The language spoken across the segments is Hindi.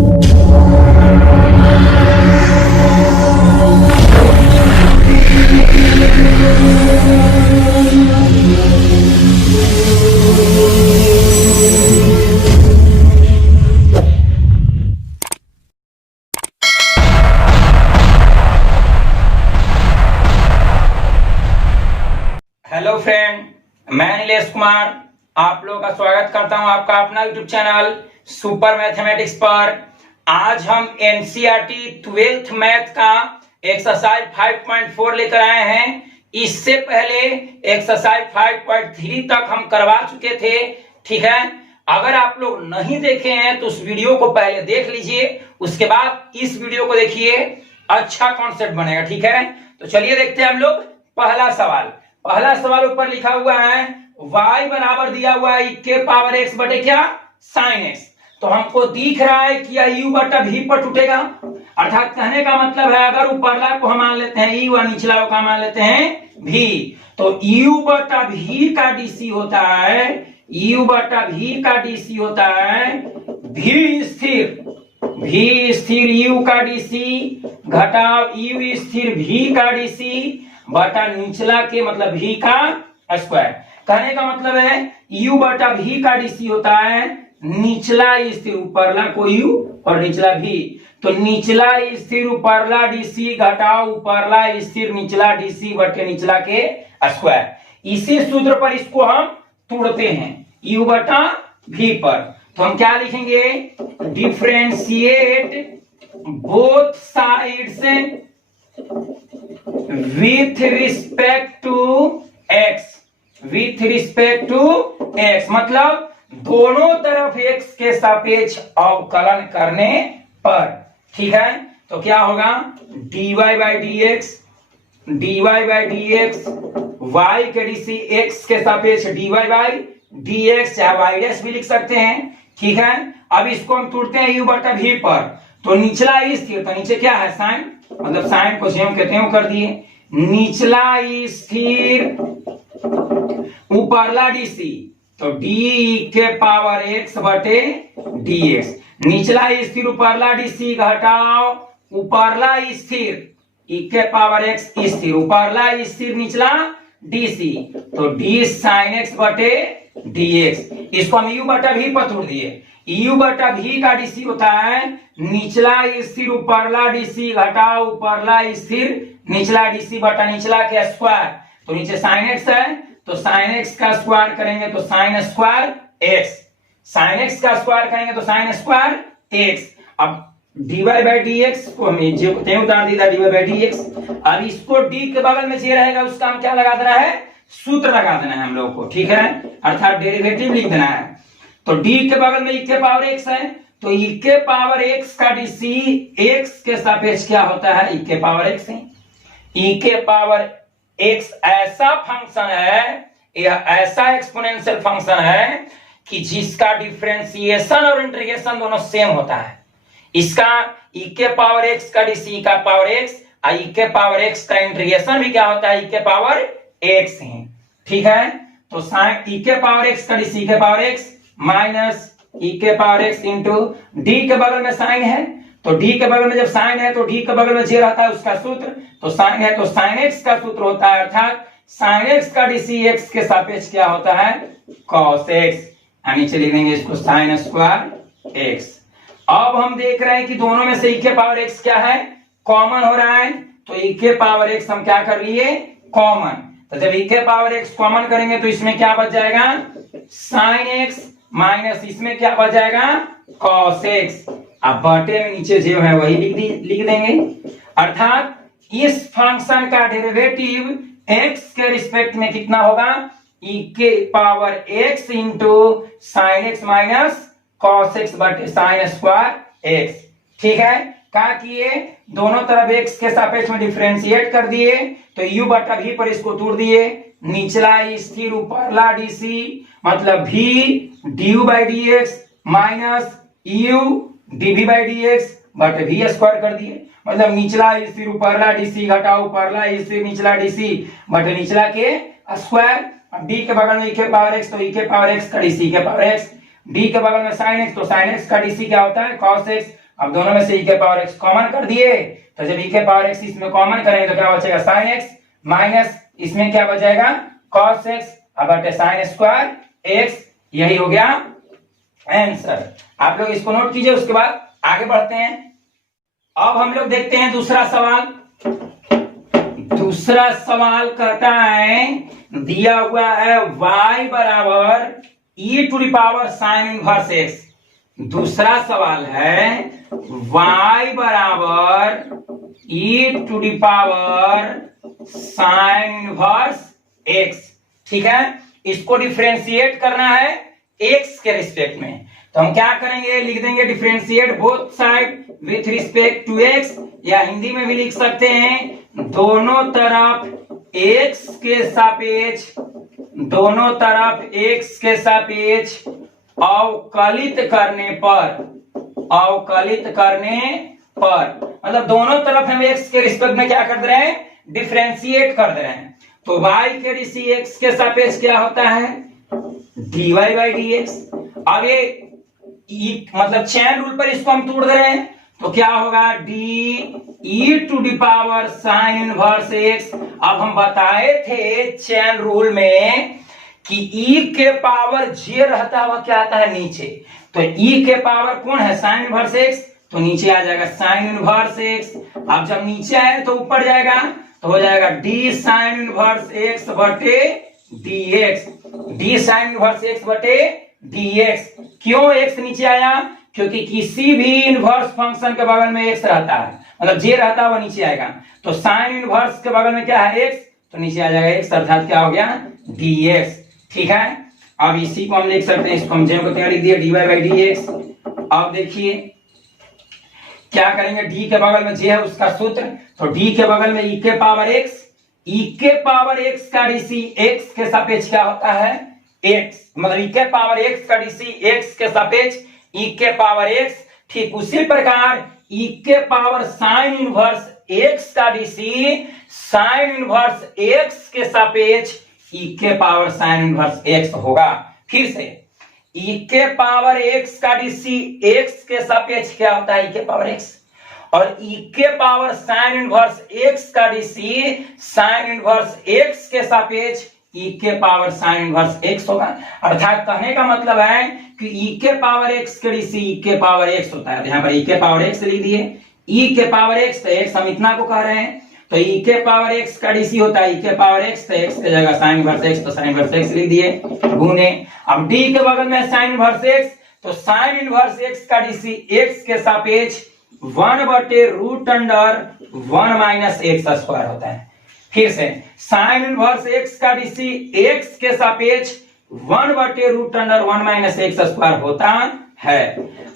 हेलो फ्रेंड, मैं नीलेश कुमार आप लोगों का स्वागत करता हूं आपका अपना यूट्यूब चैनल सुपर मैथमेटिक्स पर। आज हम एनसीईआरटी 12th मैथ का एक्सरसाइज 5.4 लेकर आए हैं। इससे पहले एक्सरसाइज 5.3 तक हम करवा चुके थे, ठीक है। अगर आप लोग नहीं देखे हैं तो उस वीडियो को पहले देख लीजिए, उसके बाद इस वीडियो को देखिए, अच्छा कॉन्सेप्ट बनेगा, ठीक है। तो चलिए देखते हैं हम लोग पहला सवाल ऊपर लिखा हुआ है y बराबर दिया हुआ है के पावर x बटे क्या साइन x। तो हमको दिख रहा है कि यह u बटा v पर टूटेगा, अर्थात कहने का मतलब है अगर ऊपरला को हम मान लेते हैं u और निचला को मान लेते हैं v, तो u बटा v का dc होता है, u बटा v का dc होता है v स्थिर u का dc घटाव u स्थिर v का dc बटा निचला के मतलब v का स्क्वायर। कहने का मतलब है u बटा v का dc होता है निचला स्थिर ऊपरला को u और निचला v, तो निचला स्थिर ऊपरला dc घटाओ ऊपरला स्थिर निचला dc बटे निचला के स्क्वायर। इसी सूत्र पर इसको हम तोड़ते हैं u बटा v पर, तो हम क्या लिखेंगे, differentiate both sides with respect to x, मतलब दोनों तरफ x के सापेक्ष अवकलन करने पर, ठीक है। तो क्या होगा dy by D x y के dc x के सापेक्ष dy बाई dx, चाहे y' भी लिख सकते हैं, ठीक है। अब इसको हम तोड़ते हैं u बटा v पर, तो निचला स्थिर, तो नीचे क्या है साइन, मतलब साइन को सेम कहते हैं वो कर दिए, निचला स्थिर ऊपरला dc, तो d के पावर x बटे dx, निचला स्थिर ऊपरला dc घटाओ ऊपरला स्थिर e के पावर x स्थिर ऊपरला स्थिर निचला dc, तो d sin x बटे dx। इसको हम u बटा v पर तोड़ दिए, u बटा v का dc होता है निचला स्थिर ऊपरला dc घटाओ ऊपरला स्थिर निचला dc बटा निचला के स्क्वायर, तो नीचे sin x है तो sin x का स्क्वायर करेंगे तो sin square x, sin x का स्क्वायर करेंगे तो sin स्क्वायर x। अब dy बाई dx को हम उतार दिया dy बाई dx। अब इसको d के बगल में जे रहेगा उसका हम क्या लगा देना है, सूत्र लगा देना है हम लोग को, ठीक है, अर्थात डेरिवेटिव लिख देना है। तो d के बगल में e के पावर x है, तो e के पावर x का dc x के सापेक्ष क्या होता है, e के पावर x है। e के पावर x ऐसा फंक्शन है, यह ऐसा एक्सपोनेंशियल फंक्शन है कि जिसका डिफरेंशिएशन और इंटीग्रेशन दोनों सेम होता है। इसका e के पावर x का dc e का पावर x और e के पावर x का इंटीग्रेशन भी क्या होता है, e के पावर x है, ठीक है। तो साइन e के पावर x का dc e के पावर x माइनस e के पावर x इंटू d के बगल में साइन है, तो d के बगल में जब साइन है तो d के बगल में जे रहता है उसका सूत्र, तो साइन है तो साइन x का सूत्र होता है, अर्थात साइन x का dc x के सापेक्ष क्या होता है cos x, नीचे लिख देंगे इसको साइन स्क्वायर x। अब हम देख रहे हैं कि दोनों में से e के पावर x क्या है, कॉमन हो रहा है, तो e के पावर x हम क्या कर लिए कॉमन, तो जब e के पावर x कॉमन करेंगे तो इसमें क्या बच जाएगा साइन x माइनस इसमें क्या बच जाएगा cos x। अब बटे में नीचे जो है वही लिख देंगे, अर्थात इस फंक्शन का डेरिवेटिव x के रिस्पेक्ट में कितना होगा, e के power x into sine x minus cos x बटे साइन स्क्वायर x, ठीक है। क्या किए, दोनों तरफ x के सापेक्ष में डिफरेंशिएट कर दिए, तो u बटा v पर इसको तोड़ दिए, निचला स्थिर ऊपरला dc मतलब v du by dx minus u dv by dx बटे v स्क्वायर कर दिए, मतलब निचला स्थिर ऊपरला dc घटाओ ऊपरला स्थिर निचला dc बटे निचला के स्क्वायर। d के बगल में e के पावर x, तो e के पावर x का dc के पावर x, d के बगल में sin x, तो sin x का dc क्या होता है cos x, अब दोनों में से e के पावर x कॉमन कर दिए, तो जब e के पावर x इसमें कॉमन करेंगे तो क्या बचेगा sin x माइनस इसमें क्या बचेगा cos x बटे sin स्क्वायर x। यही हो गया आंसर। आप लोग इसको नोट कीजिए, उसके बाद आगे बढ़ते हैं। अब हम लोग देखते हैं दूसरा सवाल। दूसरा सवाल कहता है दिया हुआ है y बराबर e to the power sine inverse x। दूसरा सवाल है y बराबर e to the power sine inverse x। ठीक है, इसको डिफरेंशिएट करना है x के रिस्पेक्ट में, तो हम क्या करेंगे, लिख देंगे differentiate both side with respect to x, या हिंदी में भी लिख सकते हैं दोनों तरफ x के सापेक्ष, दोनों तरफ x के सापेक्ष अवकलित करने पर, अवकलित करने पर मतलब दोनों तरफ हम x के रिस्पेक्ट में क्या कर दे रहे हैं, डिफरेंशिएट कर दे रहे हैं। तो y के ऋषि x के सापेक्ष क्या होता है dy बाई dx। अब ये मतलब चैन रूल पर इसको हम तोड़ दे रहे हैं, तो क्या होगा d e to the power sine inverse x। अब हम बताए थे चैन रूल में कि e के पावर j रहता हुआ क्या आता है नीचे, तो e के पावर कौन है साइन इनवर्स x, तो नीचे आ जाएगा साइन इनवर्स x। अब जब नीचे आए तो ऊपर जाएगा, तो हो जाएगा डी साइन इनवर्स x बटे dx, D sign inverse x बटे dx। क्यों x नीचे आया, क्योंकि किसी भी इनवर्स फंक्शन के बगल में x रहता है, मतलब j रहता है वो नीचे आएगा, तो साइन इनवर्स के बगल में क्या है x, तो नीचे आ जाएगा x, अर्थात क्या हो गया dx। ठीक है, अब इसी को हम लिख सकते हैं, इसको हम j को क्या लिख दिया dy बाई dx। अब देखिए क्या करेंगे, d के बगल में j है उसका सूत्र, तो d के बगल में e के पावर x, e के पावर x का ऋषि x के सापेक्ष क्या होता है x, मतलब e के पावर x का ऋषि x के सापेक्ष e के पावर x। ठीक उसी प्रकार e के पावर साइन इनवर्स x का ऋषि साइन इनवर्स x के सापेक्ष e के पावर साइन इनवर्स x होगा। फिर से e के पावर x का ऋषि x के सापेक्ष क्या होता है e के पावर x, और e के पावर साइन इनवर्स x का ऋषि साइन इनवर्स x के सापेक्ष e के पावर साइन इनवर्स x होगा। अर्थात कहने का मतलब है कि e के पावर x के ऋषि e के पावर x होता है, तो यहाँ पर e के पावर x लिख दिए, e के पावर x, तो x हम इतना को कह रहे हैं, तो e के पावर x का ऋषि होता है e के पावर x, तो x की जगह साइन इनवर्स x, तो साइन इनवर्स x लिख दिए गुने। अब d के बगल में साइन इनवर्स x, तो साइन इनवर्स x का ऋषि x के सापेक्ष 1 बटे root under 1 minus x square होता है। फिर से साइन इनवर्स x का ऋषि x के सापेक्ष 1 बटे root under 1 minus x square होता है।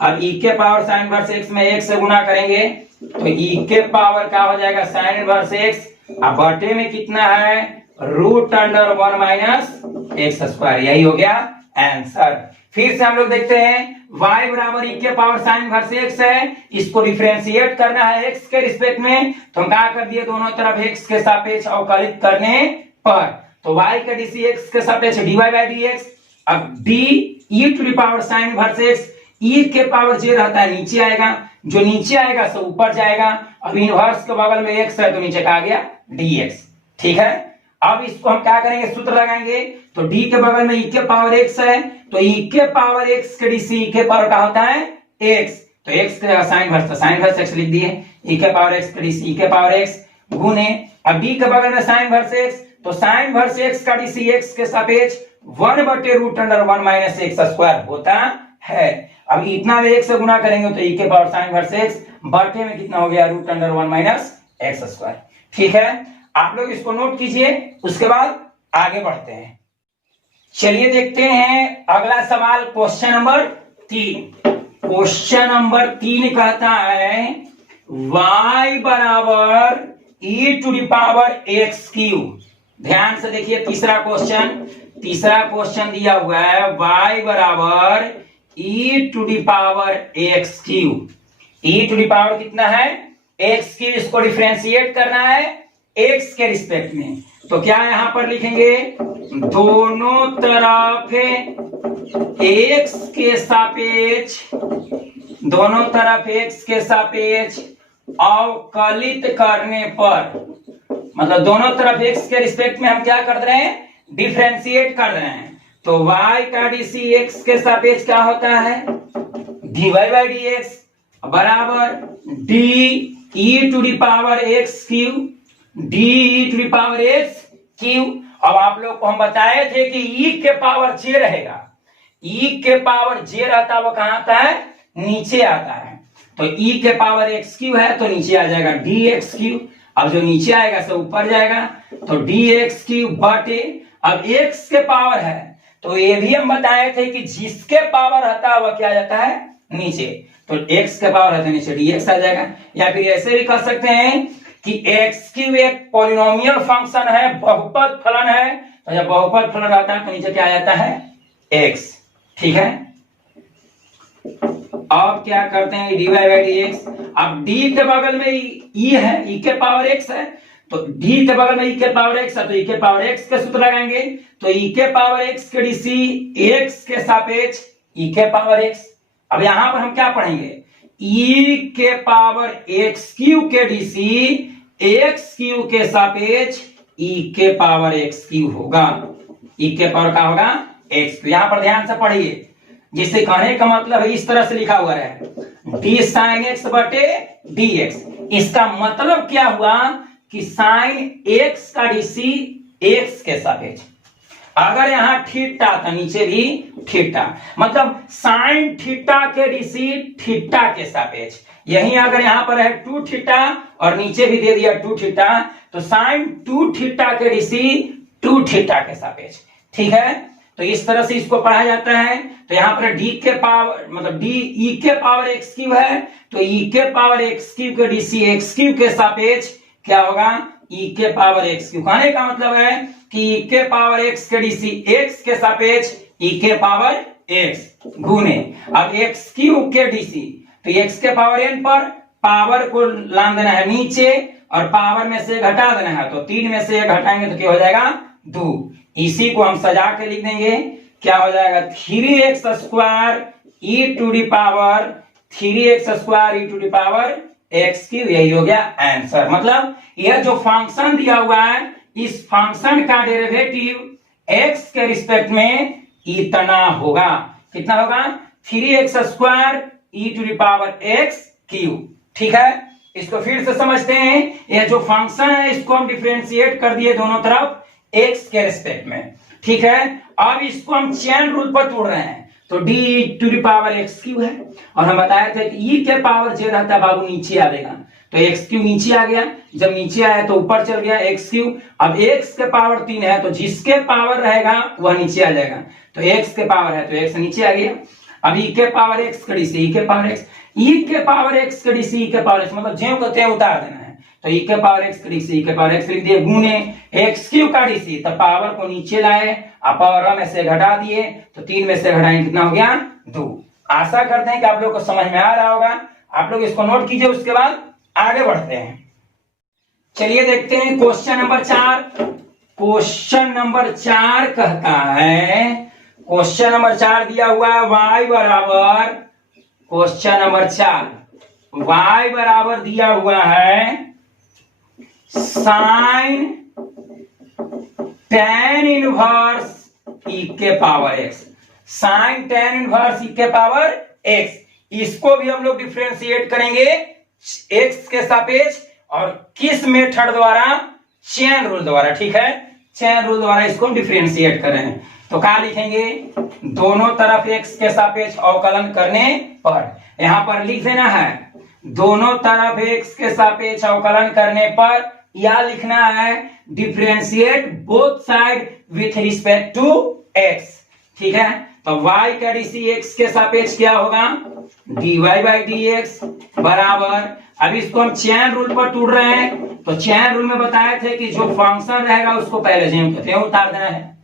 अब e के पावर साइन इनवर्स x में x से गुना करेंगे, तो e के पावर क्या हो जाएगा साइन इनवर्स x, अब बटे में कितना है root under 1 minus x square. यही हो गया आंसर। फिर से हम लोग देखते हैं y बराबर e के पावर साइन इनवर्स x है, इसको डिफरेंशिएट करना है x के रिस्पेक्ट में, तो हम क्या कर दिए दोनों तरफ x के सापेक्ष अवकलित करने पर, तो y के ऋषि x के सापेक्ष dy बाई dx। अब d e to the power sine inverse x, e के पावर j रहता है नीचे आएगा, जो नीचे आएगा सो ऊपर जाएगा, अब इनवर्स के बगल में x है तो नीचे का आ गया dx। ठीक है, अब इसको हम क्या करेंगे सूत्र लगाएंगे, तो d के बगल में e के पावर x है, तो e के पावर x के ऋषि e के पावर क्या होता है x, तो x के साइन इनवर्स, तो साइन इनवर्स x लिख दिए, e के पावर x के ऋषि e के पावर x गुने, अब d के बगल में साइन इनवर्स x, तो साइन इनवर्स x का ऋषि x के सापेक्ष 1 बटे root under 1 minus x square होता है। अब इतना में x से गुना करेंगे तो e के पावर साइन इनवर्स x बटे में कितना हो गया root under 1 minus x square. ठीक है, आप लोग इसको नोट कीजिए, उसके बाद आगे बढ़ते हैं। चलिए देखते हैं अगला सवाल, क्वेश्चन नंबर 3। क्वेश्चन नंबर 3 कहता है y बराबर e to the power x cube. ध्यान से देखिए तीसरा क्वेश्चन दिया हुआ है y बराबर e to the power x cube. e to the power कितना है x क्यूब, इसको डिफरेंशिएट करना है x के रिस्पेक्ट में, तो क्या यहां पर लिखेंगे दोनों तरफ x के सापेक्ष दोनों तरफ x के सापेक्ष अवकलित करने पर, मतलब दोनों तरफ x के रिस्पेक्ट में हम क्या कर रहे हैं, डिफरेंशिएट कर रहे हैं। तो y का dc x के सापेक्ष क्या होता है, dy बाई dx बराबर d e to the power x cube, d e to the power x cube. अब आप लोग को हम बताए थे कि e के पावर j रहेगा, e के पावर j रहता है वो कहां आता है, नीचे आता है। तो e के पावर x क्यू है तो नीचे आ जाएगा dx क्यू। अब जो नीचे आएगा सब ऊपर जाएगा, तो dx क्यू बटे, अब x के पावर है तो ये भी हम बताए थे कि जिसके पावर रहता है वह क्या आ जाता है, नीचे। तो x के पावर है तो नीचे dx आ जाएगा। या फिर ऐसे भी कह सकते हैं कि x क्यू एक पॉलिनोमियल फंक्शन है, बहुपद फलन है, तो जब बहुपद फलन रहता है तो नीचे क्या आ जाता है, x। ठीक है, अब क्या करते हैं, dy बाई dx। अब d के बगल में e है, e के पावर x है, तो d के बगल में e के पावर x है तो e के पावर x के सूत्र लगाएंगे। तो e के पावर x के dc x के सापेक्ष e के पावर x। अब यहां पर हम क्या पढ़ेंगे, e के पावर x क्यू के dc x क्यू के सापेक्ष e के पावर x क्यू होगा, e के पावर का होगा x क्यू। यहां पर ध्यान से पढ़िए, जिससे कहने का मतलब है इस तरह से लिखा हुआ है d sin x बटे dx। इसका मतलब क्या हुआ कि sin x का dc x के सापेक्ष। अगर यहां थीटा तो नीचे भी थीटा, मतलब sin थीटा के dc थीटा के सापेक्ष। यही अगर यहां पर है 2 थीटा और नीचे भी दे दिया 2 थीटा, तो sin 2 थीटा के dc 2 थीटा के सापेक्ष। ठीक है, तो इस तरह से इसको पढ़ा जाता है। तो यहाँ पर d के पावर मतलब d e के पावर x क्यू है, तो e के पावर x क्यू के dc x क्यू के सापेक्ष क्या होगा, e के पावर x क्यू। कहने का मतलब है कि e के पावर x के dc x के सापेक्ष e के पावर x गुने, अब x क्यू के dc, तो x के पावर n पर पावर को लान देना है नीचे और पावर में से घटा देना है, तो 3 में से 1 घटाएंगे तो क्या हो जाएगा, 2। इसी को हम सजा के लिख देंगे, क्या हो जाएगा, 3x square e to the power 3x square e to the power x cube. यही हो गया आंसर। मतलब यह जो फंक्शन दिया हुआ है, इस फंक्शन का डेरिवेटिव x के रिस्पेक्ट में इतना होगा, कितना होगा, 3x square e to the power x cube. ठीक है, इसको फिर से समझते हैं। यह जो फंक्शन है इसको हम डिफरेंशिएट कर दिए दोनों तरफ x के रिस्पेक्ट में। ठीक है, अब इसको हम चेन रूल पर तोड़ रहे हैं, तो d to the power x cube है, और हम बताए थे कि e के पावर j रहता है बाबू नीचे आएगा, तो x क्यू नीचे आ गया, जब नीचे आया तो ऊपर चल गया x क्यू। अब x के पावर 3 है तो जिसके पावर रहेगा वह नीचे आ जाएगा, तो x के पावर है तो x नीचे आ गया। अब e के पावर x के dc e के पावर x, e के पावर x के dc e के पावर x, मतलब ज्यों को त्यों उतार देना है, तो e के पावर x के dc e के पावर x लिख दिए गुने x क्यू का dc, तो पावर को नीचे लाए और पावर में से घटा दिए, तो 3 में से घटाएंगे कितना हो गया, 2। आशा करते हैं कि आप लोग को समझ में आ रहा होगा। आप लोग इसको नोट कीजिए, उसके बाद आगे बढ़ते हैं। चलिए देखते हैं क्वेश्चन नंबर 4। क्वेश्चन नंबर 4 कहता है, क्वेश्चन नंबर 4 दिया हुआ है y बराबर, क्वेश्चन नंबर 4 y बराबर दिया हुआ है साइन tan इनवर्स e के power x, sine tan inverse e के पावर x। इसको भी हम लोग डिफरेंशिएट करेंगे x के सापेक्ष, और किस मेथड द्वारा, चेन रूल द्वारा। ठीक है, चेन रूल द्वारा इसको डिफरेंशिएट करें, तो क्या लिखेंगे, दोनों तरफ x के सापेक्ष अवकलन करने पर, यहां पर लिख देना है दोनों तरफ x के सापेक्ष अवकलन करने पर, या लिखना है differentiate both side with respect to x। ठीक है, तो y का dc x के सापेक्ष क्या होगा, dy बाई dx बराबर, अब इसको हम चेन रूल पर तोड़ रहे हैं, तो चेन रूल में बताए थे कि जो फंक्शन रहेगा उसको पहले ज्यों उतार देना है।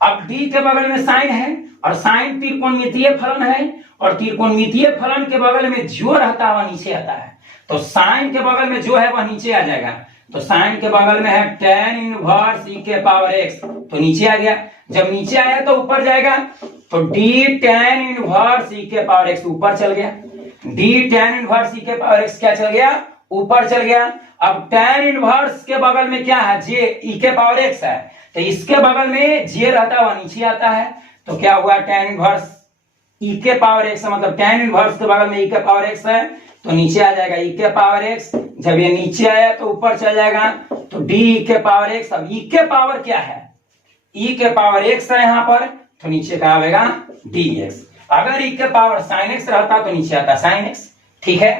अब d के बगल में साइन है, और साइन त्रिकोणमितीय फलन है, और त्रिकोणमितीय फलन के बगल में जो रहता है वह नीचे आता है, तो साइन के बगल में जो है वह नीचे आ जाएगा, तो साइन के बगल में है tan इनवर्स e के पावर x, तो नीचे आ गया, जब नीचे आया तो ऊपर जाएगा, तो d tan इनवर्स e के पावर x ऊपर चल गया। डी tan इनवर्स e के पावर x क्या चल गया, ऊपर चल गया। अब tan इनवर्स के बगल में क्या है, j e के पावर x है, तो इसके बगल में j रहता हुआ नीचे आता है, तो क्या हुआ tan इनवर्स e के पावर x, मतलब tan इनवर्स के बगल में e के पावर x है तो नीचे आ जाएगा e के पावर x। जब ये नीचे आया तो ऊपर चल जाएगा, तो d e के पावर x। अब e के पावर क्या है, e के पावर x है यहाँ पर, तो नीचे का आएगा dx। अगर e के पावर sin x रहता तो नीचे आता sin x। ठीक है,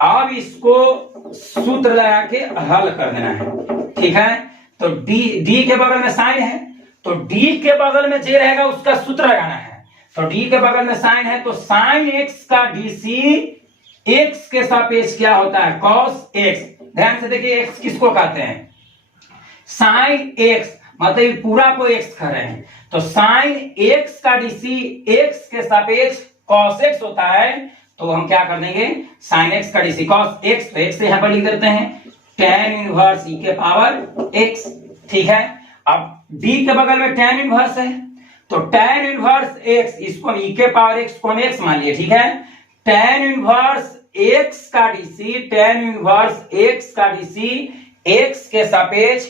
अब इसको सूत्र लगा के हल कर देना है। ठीक है, तो d के बगल में sin है, तो d के बगल में j रहेगा, उसका सूत्र लगाना है। तो d के बगल में sin है, तो sin x का dc x के सापेक्ष क्या होता है, cos x। ध्यान से देखिए, x किसको कहते हैं, sin x, मतलब पूरा को x कर रहे हैं, तो sin x का dc x के सापेक्ष cos x होता है, तो हम क्या कर देंगे, sin x का dc cos x, तो x यहां पर लिख देते हैं tan इनवर्स e के पावर x। ठीक है, अब d के बगल में tan इनवर्स है, तो tan इनवर्स x, इसको हम e के पावर x को हम x मान लिए। ठीक है, tan इनवर्स x का dc, tan इनवर्स x का dc x के सापेक्ष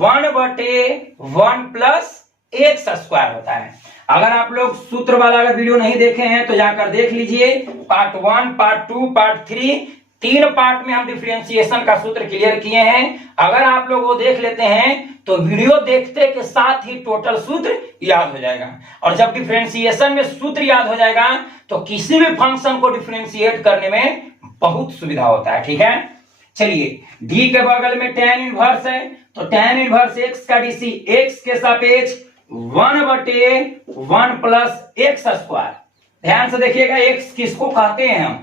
1/1 प्लस x स्क्वायर होता है। अगर आप लोग सूत्र वाला अगर वीडियो नहीं देखे हैं तो जाकर देख लीजिए, पार्ट 1, पार्ट 2, पार्ट 3, 3 पार्ट में हम डिफरेंशिएशन का सूत्र क्लियर किए हैं। अगर आप लोग वो देख लेते हैं तो वीडियो देखते के साथ ही टोटल सूत्र याद हो जाएगा, और जब डिफरेंशिएशन में सूत्र याद हो जाएगा तो किसी भी फंक्शन को डिफरेंशिएट करने में बहुत सुविधा होता है। ठीक है, चलिए d के बगल में tan इनवर्स है, तो tan इनवर्स x का dc x के सापेक्ष 1/1 प्लस x स्क्वायर। ध्यान से देखिएगा, x किसको कहते हैं हम,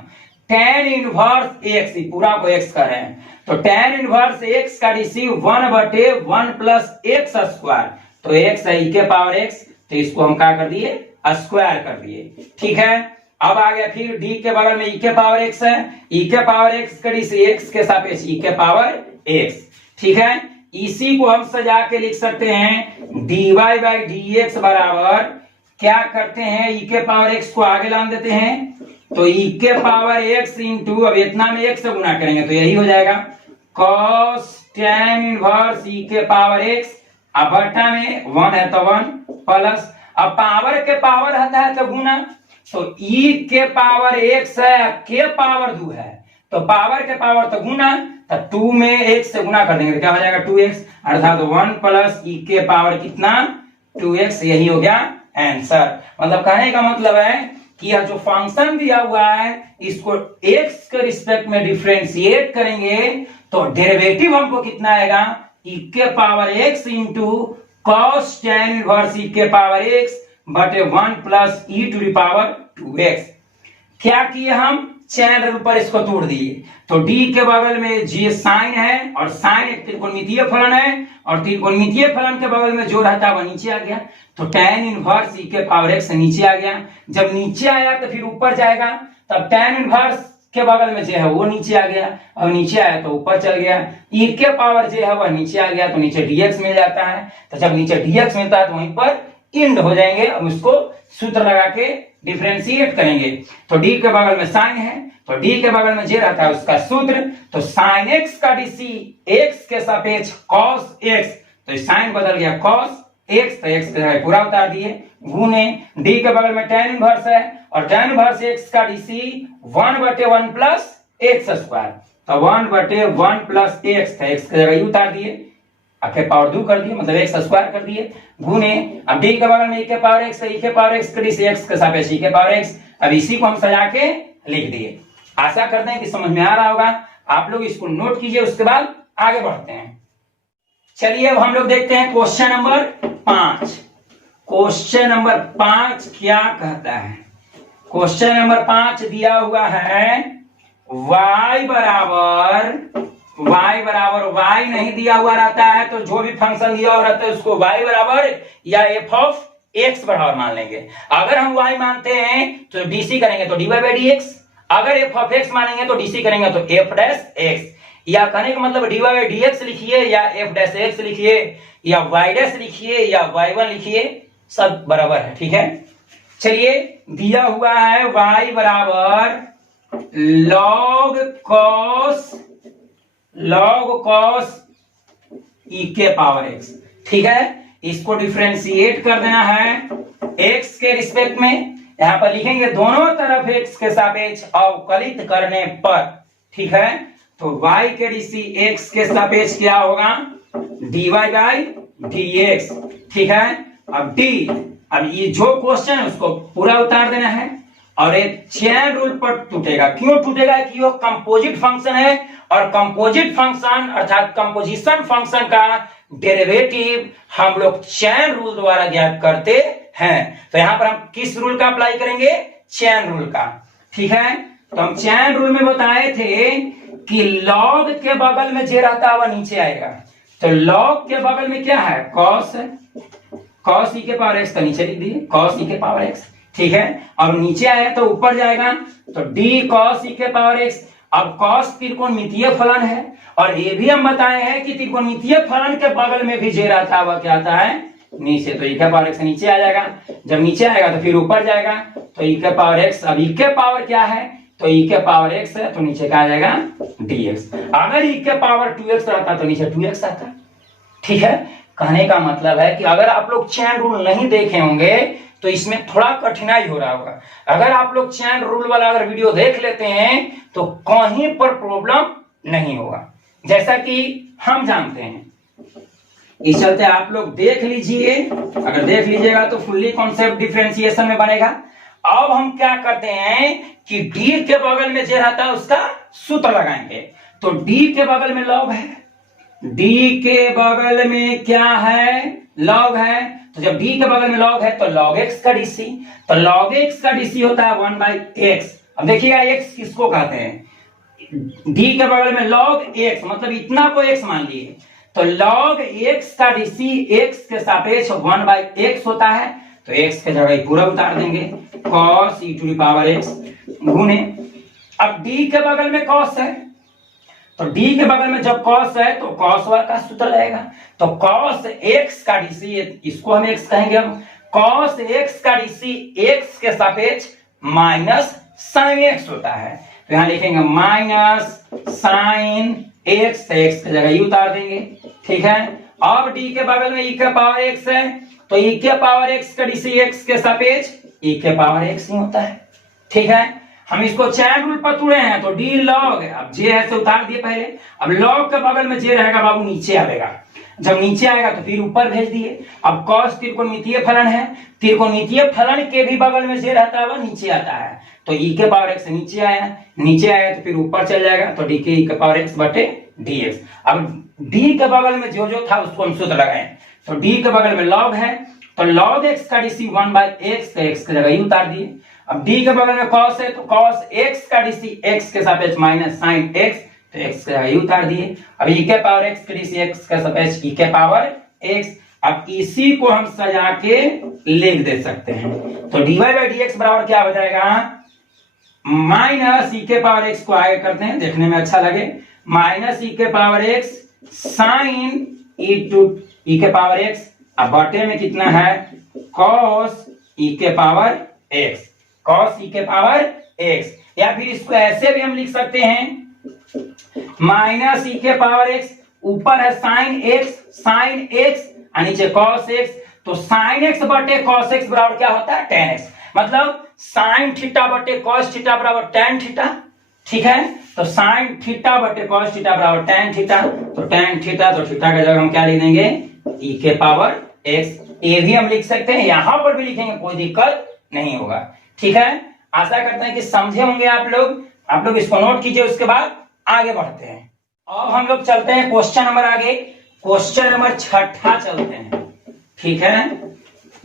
tan इनवर्स x, पूरा को x कर रहे हैं, तो tan इनवर्स x का dc 1/1 प्लस x स्क्वायर, तो x है e के पावर x, तो इसको हम क्या कर दिए, स्क्वायर कर दिए। ठीक है, अब आ गया फिर d के बगल में e के पावर x है, e के पावर x का dc x के सापेक्ष e के पावर x। ठीक है, इसी को हम सजा के लिख सकते हैं dy बाई dx बराबर, क्या करते हैं, e के पावर x को आगे ला देते हैं, तो e के पावर x इंटू, अब इतना में x से गुना करेंगे तो यही हो जाएगा cos tan इनवर्स e के पावर x, अब बटा में 1 है तो 1 प्लस, अब पावर के पावर रहता है तो गुना, तो e के पावर x है, के पावर 2 है, तो पावर के पावर तो गुना, तो 2 में x से गुना कर देंगे तो क्या हो जाएगा 2x, अर्थात 1 प्लस e के पावर कितना 2x। यही हो गया आंसर। मतलब कहने का मतलब है कि यह जो फंक्शन दिया हुआ है इसको x के रिस्पेक्ट में डिफरेंशिएट करेंगे तो डेरिवेटिव हमको कितना आएगा, e के power x into cos tan inverse e के पावर x बटे 1 plus e to the power 2x। क्या किए हम, चैन रूल पर इसको तोड़ दिए, तो d के बगल में j साइन है, और साइन एक त्रिकोणमितीय फलन है, और त्रिकोणमितीय फलन के बगल में जो रहता है वह नीचे आ गया, तो tan इनवर्स e के पावर x नीचे आ गया। जब नीचे आया तो फिर ऊपर जाएगा, तब tan इनवर्स के बगल में j है वो नीचे आ गया, और नीचे आया तो ऊपर चल गया, e के पावर j है वह नीचे आ गया तो नीचे dx मिल जाता है, तो जब नीचे dx मिलता है तो वहीं पर इंड हो जाएंगे। अब उसको सूत्र लगा के डिफरेंशिएट करेंगे, तो d के बगल में साइन है, तो d के बगल में j रहता है उसका सूत्र, तो साइन x का dc x के सापेक्ष cos x, तो साइन बदल गया cos x, तो x के पूरा उतार दिए, गुने d के बगल में tan इनवर्स है, और tan इनवर्स x का dc 1/1 प्लस x स्क्वायर, तो 1/1 प्लस x, तो x की जगह उतार दिए, आखिर पावर 2 कर दिए, मतलब x स्क्वायर कर दिए, गुने अब d के बगल में e के पावर x है, e के पावर x का dc x के सापेक्ष e के पावर x। अब इसी को हम सजा के लिख दिए। आशा करते हैं कि समझ में आ रहा होगा, आप लोग इसको नोट कीजिए, उसके बाद आगे बढ़ते हैं। चलिए अब हम लोग देखते हैं क्वेश्चन नंबर 5। क्वेश्चन नंबर 5 क्या कहता है, क्वेश्चन नंबर 5 दिया हुआ है y बराबर y नहीं दिया हुआ रहता है तो जो भी फंक्शन दिया हुआ रहता है उसको y बराबर या f ऑफ x बराबर मान लेंगे। अगर हम y मानते हैं तो dc करेंगे तो dy बाई dx, अगर f ऑफ x मानेंगे तो dc करेंगे तो f डैश x, या कहने का मतलब dy बाई dx लिखिए या f डैश x लिखिए या y डैश लिखिए या y1 लिखिए, सब बराबर है। ठीक है, चलिए दिया हुआ है y बराबर लॉग कॉस ई के पावर एक्स। ठीक है, इसको डिफरेंशिएट कर देना है एक्स के रिस्पेक्ट में। यहां पर लिखेंगे दोनों तरफ एक्स के सापेक्ष अवकलित करने पर। ठीक है, तो y के डीसी x के सापेक्ष क्या होगा, dy बाई dx। ठीक है, अब ये जो क्वेश्चन है उसको पूरा उतार देना है और एक चेन रूल पर टूटेगा। क्यों टूटेगा कि वो कंपोजिट फंक्शन है और कंपोजिट फंक्शन अर्थात कंपोजिशन फंक्शन का डेरिवेटिव हम लोग चेन रूल द्वारा ज्ञात करते हैं। तो यहां पर हम किस रूल का अप्लाई करेंगे, चेन रूल का। ठीक है, तो हम चेन रूल में बताए थे कि लॉग के बगल में जे रहता है वह नीचे आएगा। तो लॉग के बगल में क्या है, कॉस है, कॉस ई के पावर एक्स, तो नीचे लिख दिए कॉस ई के पावर एक्स। ठीक है, अब नीचे आया तो ऊपर जाएगा, तो डी कॉस ई के पावर एक्स। अब कॉस त्रिकोणमितीय फलन है और ये भी हम बताए हैं कि त्रिकोणमितीय फलन के बगल में भी जे रहता है वह क्या आता है, नीचे। तो ई के पावर एक्स नीचे आ जाएगा, जब नीचे आएगा तो फिर ऊपर जाएगा, तो ई के पावर एक्स। अब ई के पावर क्या है, तो ई के पावर एक्स है, तो नीचे क्या आ जाएगा, dx। अगर ई के पावर 2x रहता तो नीचे 2x आता। ठीक है, कहने का मतलब है कि अगर आप लोग चेन रूल नहीं देखे होंगे तो इसमें थोड़ा कठिनाई हो रहा होगा। अगर आप लोग चेन रूल वाला अगर वीडियो देख लेते हैं तो कहीं पर प्रॉब्लम नहीं होगा, जैसा कि हम जानते हैं। इस चलते आप लोग देख लीजिए, अगर देख लीजिएगा तो फुल्ली कॉन्सेप्ट डिफरेंशिएशन में बनेगा। अब हम क्या करते हैं कि डी के बगल में जो रहता है उसका सूत्र लगाएंगे। तो डी के बगल में लॉग है, डी के बगल में क्या है, लॉग है। तो जब डी के बगल में लॉग है तो लॉग एक्स का डीसी, तो लॉग एक्स का डीसी होता है 1/x। अब देखिएगा एक्स किसको कहते हैं, डी के बगल में लॉग एक्स, मतलब इतना को एक्स मान लिए, तो लॉग एक्स का डीसी एक्स के सापेक्ष 1/x होता है। तो x के जगह पूरा उतार देंगे, cos e to the power x गुने। अब d के बगल में cos है, तो d के बगल में जब cos है तो cos y का सूत्र रहेगा। तो cos x का डीसी, इसको हम x कहेंगे, हम cos x का डीसी x के सापेक्ष माइनस sin x होता है। तो यहां लिखेंगे माइनस sin x, x की जगह ही उतार देंगे। ठीक है, अब d के बगल में e के पावर x है, तो e के पावर x का डीसी x के सापेक्ष e के पावर x ही होता है। ठीक है, हम इसको चैन रूल पर तुड़े हैं, तो d log, अब j है से उतार दिए पहले। अब log के बगल में j रहेगा बाबू, नीचे आएगा, जब नीचे आएगा तो फिर ऊपर भेज दिए। अब cos त्रिकोणमितीय फलन है, त्रिकोणमितीय फलन के भी बगल में j रहता है वह नीचे आता है। तो e के पावर x नीचे आया, नीचे आया तो फिर ऊपर चल जाएगा, तो d के e के पावर x बटे dx। अब d के बगल में जो था उसको हम सूत्र लगाएं। तो d के बगल में log है, तो log x का डीसी 1/x, तो x की जगह ही उतार दिए। अब d के बगल में cos है, तो cos x का डीसी x के सापेक्ष माइनस sin x, तो x की जगह ही उतार दिए। अब e के पावर x के डीसी x के सापेक्ष e के पावर x। अब इसी को हम सजा के लिख दे सकते हैं। तो dy/dx बराबर क्या हो जाएगा, माइनस e के पावर x को आगे करते हैं देखने में अच्छा लगे, माइनस e के power x sin e to e के पावर x, अब बटे में कितना है, cos e के पावर x, cos e के पावर x। या फिर इसको ऐसे भी हम लिख सकते हैं, माइनस e के पावर x, ऊपर है sin x और नीचे cos x, तो sin x बटे cos x बराबर क्या होता है, tan x। मतलब sin थीटा बटे cos थीटा बराबर tan थीटा। ठीक है, तो sin थीटा बटे cos थीटा बराबर tan थीटा, तो tan थीटा, तो थीटा का जगह हम क्या लिख देंगे, e के पावर x। ये भी हम लिख सकते हैं, यहां पर भी लिखेंगे, कोई दिक्कत नहीं होगा। ठीक है, आशा करते हैं कि समझे होंगे आप लोग इसको नोट कीजिए, उसके बाद आगे बढ़ते हैं। अब हम लोग चलते हैं क्वेश्चन नंबर आगे, क्वेश्चन नंबर 6 चलते हैं। ठीक है,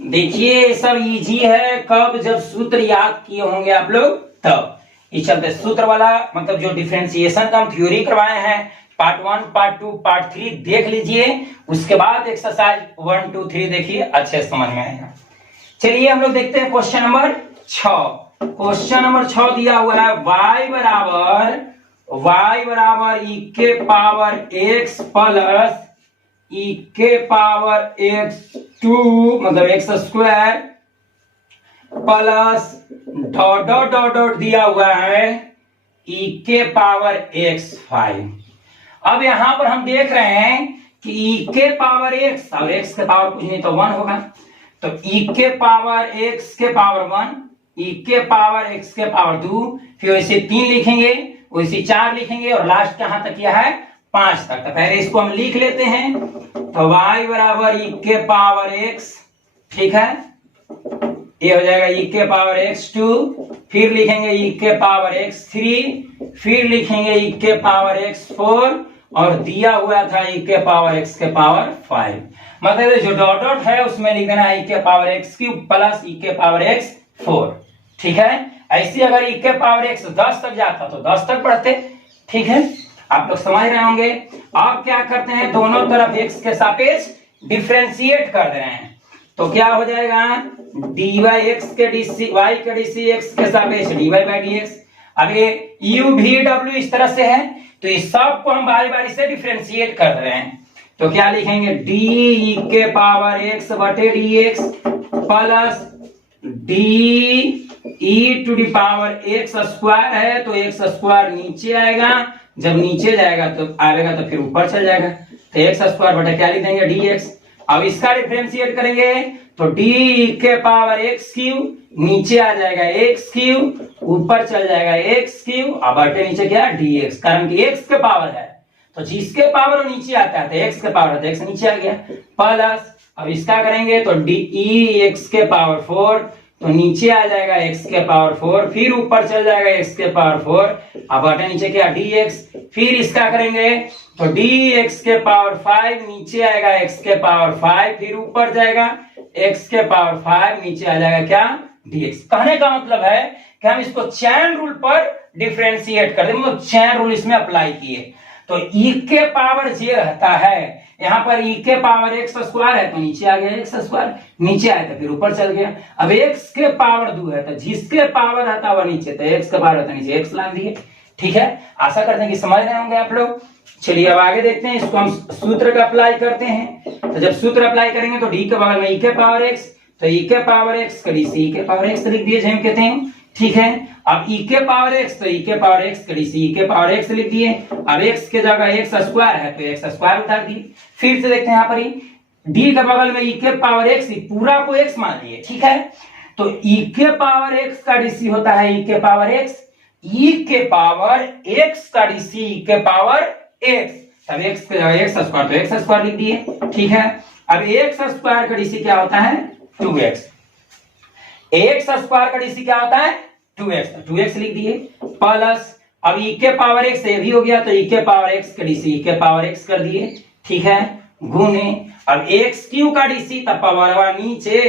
देखिए सब इजी है, कब जब सूत्र याद किए होंगे आप लोग तब। ये चलते सूत्र वाला, मतलब जो डिफरेंशिएशन का हम थ्योरी करवाए हैं, पार्ट 1, पार्ट 2, पार्ट 3 देख लीजिए, उसके बाद एक्सरसाइज 1, 2, 3 देखिए, अच्छे समझ में आएगा। चलिए हम लोग देखते हैं क्वेश्चन नंबर 6। क्वेश्चन नंबर 6 दिया हुआ है y बराबर e के पावर x प्लस e के पावर x2, मतलब x square plus dot dot dot dot दिया हुआ है e के पावर x 5। अब यहां पर हम देख रहे हैं कि e के पावर x और x के पावर कुछ नहीं तो 1 होगा, तो e के पावर x के पावर 1, e के पावर x के पावर 2, फिर वैसे 3 लिखेंगे, वैसे 4 लिखेंगे और लास्ट कहां तक किया है 5 तक। तो पहले इसको हम लिख लेते हैं, तो y बराबर e के पावर x, ठीक है, ये हो जाएगा e के पावर x2, फिर लिखेंगे e के पावर x3, फिर लिखेंगे e के पावर x4 और दिया हुआ था e के पावर x के पावर 5। मतलब जो डॉट डॉट है उसमें लिख देना e के पावर x3 प्लस e के पावर x4, ठीक है। ऐसे अगर e के पावर x 10 तक जाता तो 10 तक पढ़ते, ठीक है, आप लोग समझ रहे होंगे। अब क्या करते हैं, दोनों तरफ x के सापेक्ष डिफरेंशिएट कर दे रहे हैं, तो क्या हो जाएगा dy x के dc y के dc x के सापेक्ष dy बाई dx। अब ये u v w इस तरह से है, तो इस सब को हम बारी बारी से डिफरेंशिएट कर रहे हैं, तो क्या लिखेंगे d e के पावर x बटे dx plus d e to the power x square है, तो x स्क्वायर नीचे आएगा, जब नीचे जाएगा तो आएगा तो फिर ऊपर चल जाएगा, तो x स्क्वायर बटे क्या लिख देंगे dx। अब इसका डिफरेंशिएट करेंगे तो d के पावर x क्यूब नीचे आ जाएगा x क्यूब, ऊपर चल जाएगा x क्यूब, अब बटे नीचे क्या dx, कारण कि x के पावर है तो जिसके पावर नीचे आता है तो x के पावर है तो x नीचे आ गया, प्लस अब इसका करेंगे तो d e x के पावर 4, तो नीचे आ जाएगा x के पावर 4, फिर ऊपर चल जाएगा x के पावर 4, अब बटे नीचे क्या dx, फिर इसका करेंगे तो dx के पावर 5 नीचे आएगा x के पावर 5, फिर ऊपर जाएगा x के पावर 5, नीचे आ जाएगा क्या dx। कहने का मतलब है कि हम इसको चैन रूल पर डिफरेंशिएट कर देंगे, मतलब चैन रूल इसमें अप्लाई किए, तो e के पावर जे रहता है, यहाँ पर e के पावर x स्क्वायर है तो नीचे आ गया x स्क्वायर, नीचे आया तो फिर ऊपर चल गया। अब x के पावर 2 है तो जिसके पावर रहता हुआ नीचे, तो x के पावर रहता नीचे x ला दिए, ठीक है। आशा करते हैं कि समझ रहे होंगे आप लोग। चलिए अब आगे देखते हैं, इसको हम सूत्र का अप्लाई करते हैं, तो जब सूत्र अप्लाई करेंगे तो d के बगल में e के पावर x, तो e के पावर x कड़ी से e के पावर x लिख दिए हम कहते हैं, ठीक है। अब e के पावर x तो e के पावर x कड़ी से e के पावर x लिख दिए, अब x के जगह x स्क्वायर है तो x स्क्वायर उतार दिए। फिर से देखते हैं यहाँ पर d के बगल में e के पावर x, पूरा को x मान लिए, ठीक है, तो e के पावर x का dc होता है e के पावर x, e के पावर x का dc e के पावर x, तब x के जगह x स्क्वायर तो x स्क्वायर लिख दिए, ठीक है। अब x स्क्वायर का dc क्या होता है 2x, x स्क्वायर का dc क्या होता है 2x, तो 2x लिख दिए, प्लस अब e के पावर x ये भी हो गया तो e के पावर x का dc e के पावर x कर दिए, ठीक है, गुने अब x क्यू का dc तब पावर नीचे,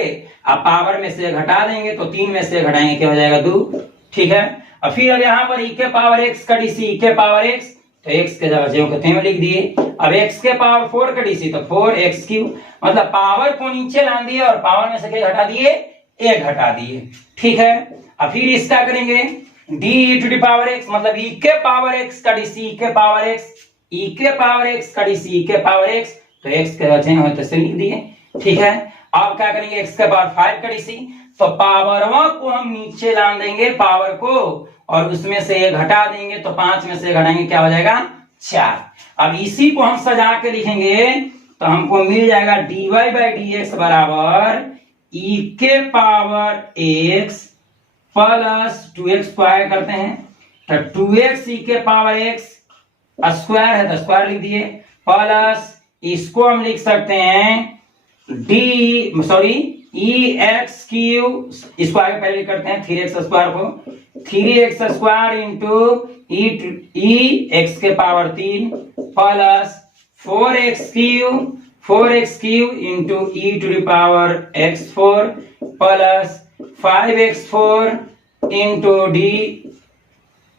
अब पावर में से घटा देंगे तो 3 में से घटाएंगे क्या हो जाएगा 2, ठीक है। अब फिर अब यहाँ पर e के पावर x का dc e के पावर x, तो x के जगह जो कहते हैं लिख दिए, अब x के पावर 4 का dc तो 4x क्यूब, मतलब पावर को नीचे ला दिए और पावर में से क्या घटा दिए 1 घटा दिए, ठीक है। अब फिर इसका करेंगे d to the power x, मतलब e के पावर x का dc e के पावर x, e के पावर x का dc e के पावर x, तो x के जगह हो तो लिख दिए, ठीक है। अब क्या करेंगे x के पावर 5 का dc, तो पावरवा को हम नीचे ला देंगे पावर को और उसमें से 1 घटा देंगे, तो 5 में से घटाएंगे क्या हो जाएगा 4। अब इसी को हम सजा के लिखेंगे तो हमको मिल जाएगा dy बाई dx बराबर e के power x plus 2x square करते हैं, तो 2x e के पावर x स्क्वायर है तो स्क्वायर लिख दिए, प्लस इसको हम लिख सकते हैं e x क्यूब, इसको आगे पहले करते हैं 3x स्क्वायर को, 3x square into e x के power 3 plus 4x cube into e to the power x4 plus 5x4 into d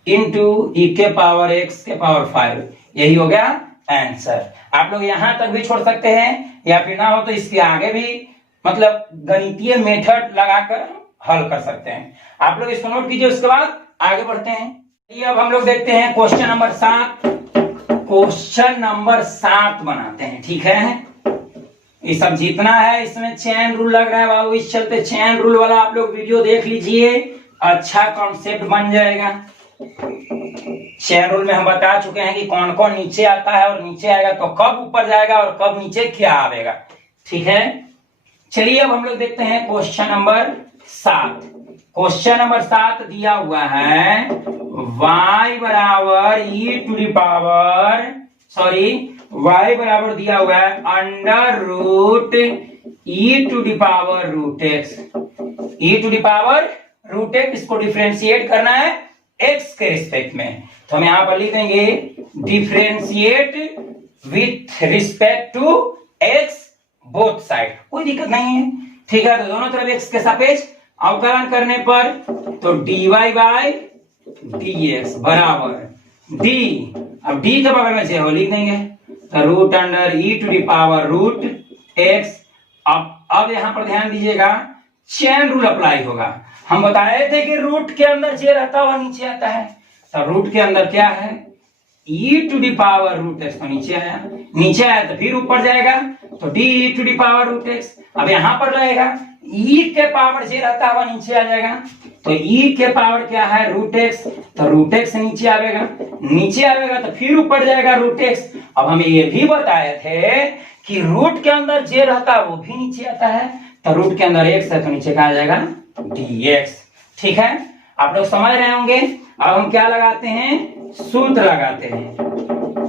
into e के पावर x के पावर 5, यही हो गया आंसर। आप लोग यहां तक भी छोड़ सकते हैं या फिर ना हो तो इसके आगे भी मतलब गणितीय मेथड लगाकर हल कर सकते हैं। आप लोग इसको नोट कीजिए, उसके बाद आगे बढ़ते हैं। ये अब हम लोग देखते हैं क्वेश्चन नंबर 7, क्वेश्चन नंबर 7 बनाते हैं, ठीक है। ये सब जितना है इसमें चैन रूल लग रहा है बाबू, इस चलते चैन रूल वाला आप लोग वीडियो देख लीजिए, अच्छा कॉन्सेप्ट बन जाएगा। चेन रूल में हम बता चुके हैं कि कौन कौन नीचे आता है और नीचे आएगा तो कब ऊपर जाएगा और कब नीचे क्या आएगा। ठीक है, चलिए अब हम लोग देखते हैं क्वेश्चन नंबर 7। क्वेश्चन नंबर 7 दिया हुआ है y बराबर y बराबर दिया हुआ है under root e to the power root x. e to the power root x इसको डिफरेंशिएट करना है x के रिस्पेक्ट में, तो हम यहां पर लिख देंगे differentiate with respect to x both side, कोई दिक्कत नहीं है। ठीक है, तो दोनों तरफ x के सापेक्ष अवकलन करने पर तो dy बाय dx बराबर d, अब d के बगल में j हो लिख देंगे तो root under e to the power root x। अब यहां पर ध्यान दीजिएगा चेन रूल अप्लाई होगा। हम बताए थे कि रूट के अंदर j रहता हुआ नीचे आता है, तो रूट के अंदर क्या है e to the power root x, तो नीचे आया तो फिर ऊपर जाएगा तो d e to the power root x। अब यहां पर रहेगा e के पावर j रहता हुआ नीचे आ जाएगा, तो e के पावर क्या है रूट x, तो रूट x नीचे आवेगा तो फिर ऊपर जाएगा रूट x। अब हम ये भी बताए थे कि रूट के अंदर j रहता है वो भी नीचे आता है, तो रूट के अंदर x है तो नीचे कहा जाएगा dx। ठीक है, आप लोग समझ रहे होंगे। अब हम क्या लगाते हैं, सूत्र लगाते हैं।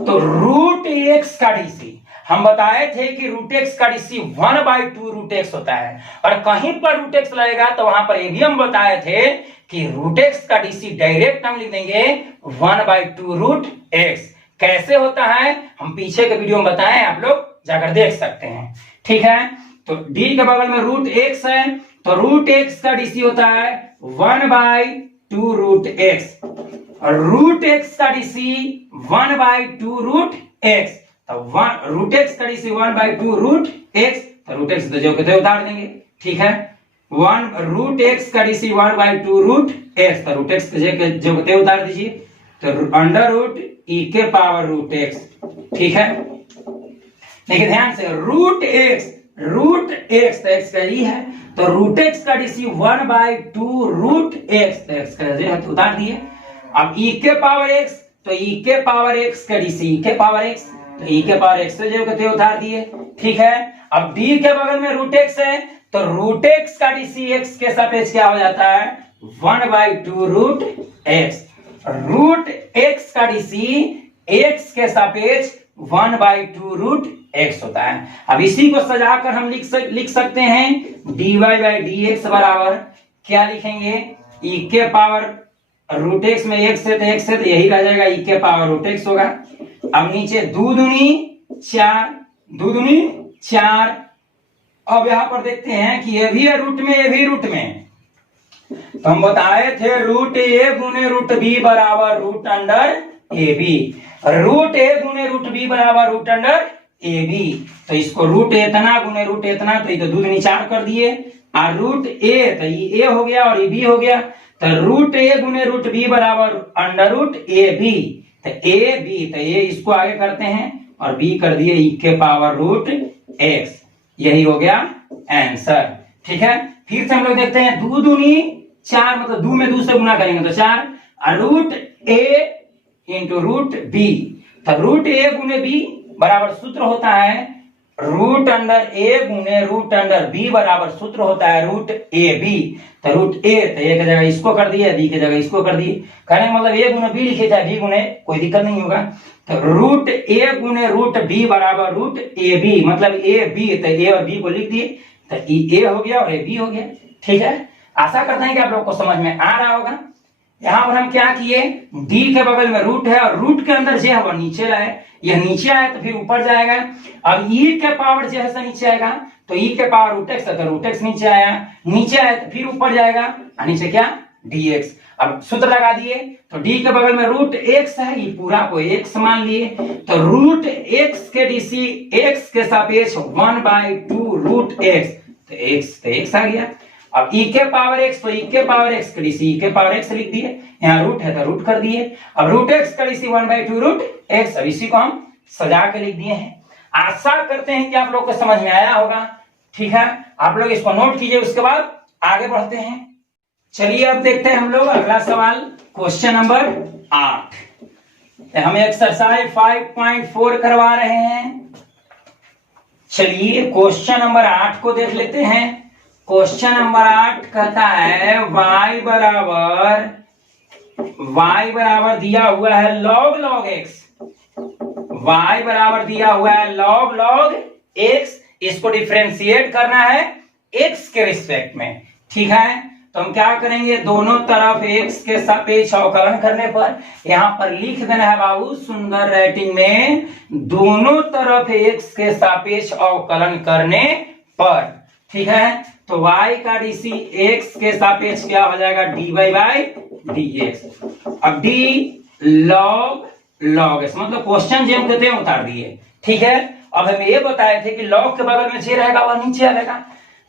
तो रूट x का डीसी हम बताए थे कि रूट एक्स का डीसी 1/2 रूट एक्स होता है, और कहीं पर रूट एक्स लगेगा तो वहां पर ये भी हम बताए थे कि रूट एक्स का डीसी डायरेक्ट हम लिख देंगे 1/2 रूट एक्स। कैसे होता है हम पीछे के वीडियो में बताएं, आप लोग जाकर देख सकते हैं। ठीक है, तो d के बगल में रूट एक्स है तो रूट एक्स का डीसी होता है 1/2 रूट एक्स, और रूट एक्स का डीसी 1/2 रूट एक्स, तो रूट एक्स का डीसी 1/2 रूट एक्स, तो रूट एक्स जो कहते उतार देंगे। ठीक है, रूट एक्स का डीसी 1/2 रूट एक्स, तो रूट एक्स जो कहते उतार दीजिए, तो अंडर रूट ई के पावर रूट एक्स। ठीक है, देखिए ध्यान से रूट एक्स तो एक्स का ई है, तो रूट एक्स का डीसी 1/2 रूट एक्स, तो एक्स का जो है उतार दिए। अब ई के पावर एक्स, तो ई के पावर एक्स का डीसी ई के पावर एक्स, तो ई के पावर एक्स जो कहते उतार दिए। ठीक है, अब डी के बगल में रूट एक्स है तो रूट एक्स का डीसी एक्स के सापेक्ष क्या हो जाता है 1/2 रूट एक्स, रूट एक्स का डीसी एक्स के सापेक्ष 1/2 रूट एक्स होता है। अब इसी को सजाकर हम लिख सकते हैं dy बाई डी एक्स बराबर क्या लिखेंगे, ई के पावर रूट एक्स में एक्स है तो यही रह जाएगा ई के पावर रूट एक्स होगा। अब नीचे 2 दूनी 4। अब यहां पर देखते हैं कि ये भी है रूट में, ये भी रूट में, तो हम बताए थे रूट ए गुने रूट बी बराबर root under A B, root A गुने रूट बी बराबर रूट अंडर ए बी, तो इसको रूट इतना गुने रूट इतना, तो ये तो 2 दूनी 4 कर दिए, और रूट ए तो ये ए हो गया और ये बी हो गया, तो रूट ए गुने रूट बी बराबर अंडर रूट ए बी, तो ए बी, तो ये इसको आगे करते हैं और बी कर दिए ई के पावर रूट एक्स, यही हो गया आंसर। ठीक है, फिर से हम लोग देखते हैं 2 दूनी 4, मतलब 2 में 2 से गुना करेंगे तो 4, और रूट ए इंटू रूट बी, तो रूट ए गुने बी बराबर सूत्र होता है रूट अंडर ए गुने रूट अंडर बी बराबर सूत्र होता है रूट ए बी, तो रूट ए तो ए की जगह इसको कर दिए, बी की जगह इसको कर दिए, कहने का मतलब ए गुने बी लिखे चाहे बी गुने, कोई दिक्कत नहीं होगा। तो रूट ए गुने रूट बी बराबर रूट ए बी, मतलब ए बी, तो ए और बी को लिख दिए, तो ए हो गया और ए बी हो गया। ठीक है, आशा करते हैं कि आप लोग को समझ में आ रहा होगा। यहां पर हम क्या किए, डी के बगल में रूट है और रूट के अंदर जे है वो नीचे लाए, यह नीचे आया तो फिर ऊपर जाएगा। अब ई के पावर जे है नीचे आएगा, तो ई के पावर रूट एक्स है तो रूट एक्स नीचे आया तो फिर ऊपर जाएगा, नीचे क्या dx। अब सूत्र लगा दिए, तो डी के बगल में रूट एक्स है, ये पूरा को एक्स मान लिए, तो रूट एक्स के डीसी एक्स के सापेक्ष 1/2 रूट एक्स, तो एक्स आ गया। अब ई के पावर एक्स, तो ई के पावर एक्स के डीसी ई के पावर एक्स लिख दिए, यहाँ रूट है तो रूट कर दिए। अब रूट एक्स का डीसी 1/2 रूट एक्स, अब इसी को हम सजा के लिख दिए हैं। आशा करते हैं कि आप लोग को समझ में आया होगा। ठीक है, आप लोग इसको नोट कीजिए, उसके बाद आगे बढ़ते हैं। चलिए अब देखते हैं हम लोग अगला सवाल, क्वेश्चन नंबर 8। हम एक्सरसाइज 5.4 करवा रहे हैं। चलिए क्वेश्चन नंबर 8 को देख लेते हैं। क्वेश्चन नंबर 8 कहता है y बराबर दिया हुआ है log x। y बराबर दिया हुआ है log x। इसको डिफरेंशिएट करना है x के रिस्पेक्ट में। ठीक है, तो हम क्या करेंगे, दोनों तरफ x के सापेक्ष अवकलन करने पर यहां पर लिख देना है बाबू सुंदर राइटिंग में, दोनों तरफ x के सापेक्ष अवकलन करने पर। ठीक है, तो y का dc x के सापेक्ष क्या हो जाएगा, dy बाई dx। अब d log x, मतलब क्वेश्चन जो कहते हैं उतार दिए। ठीक है, अब हम ये बताए थे कि log के बगल में जे रहेगा वह नीचे आ जाएगा,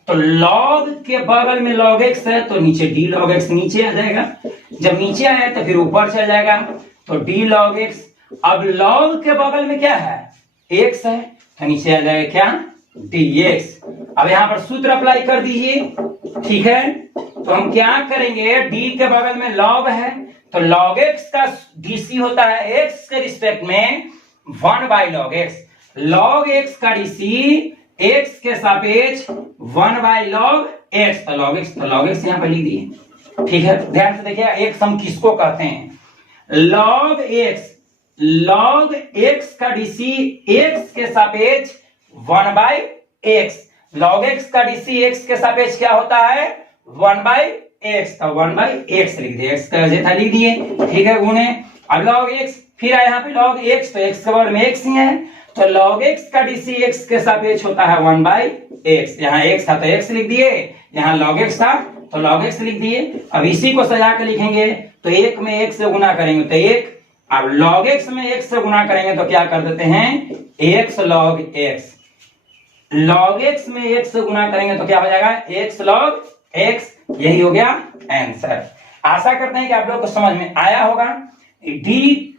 तो log के बगल में log x है तो नीचे d log x नीचे आ जाएगा। जब नीचे आया तो फिर ऊपर चल जाएगा, तो d log x। अब log के बगल में क्या है, x है, तो नीचे आ जाएगा क्या, dx। अब यहां पर सूत्र अप्लाई कर दीजिए। ठीक है, तो हम क्या करेंगे, d के बगल में log है तो log x का dc होता है x के रिस्पेक्ट में 1 by log x। log x का dc x के सापेक्ष 1 बाई log x, तो log x यहां पर लिख दिए। ठीक है, ध्यान से देखिए x हम किसको कहते हैं, log x का dc x के सापेक्ष 1 बाई x। log x का dc x के सापेक्ष क्या होता है, 1 बाई x, तो 1 बाई x लिख दिए, x का जैसा लिख दिए। ठीक है, गुणे। अब log x फिर आया यहाँ पे log x, तो x के बराबर में x ही है, तो log x का dc x के सापेक्ष होता है 1 बाई x। यहाँ x था तो x लिख दिए, यहाँ log x था तो log x लिख दिए। अब इसी को सजा के लिखेंगे, तो 1 में 1 से गुना करेंगे तो 1, अब log x में 1 से गुना करेंगे तो क्या कर देते हैं, x log x। log x में 1 से गुना करेंगे तो क्या हो जाएगा, x log x। यही हो गया आंसर। आशा करते हैं कि आप लोग को समझ में आया होगा। d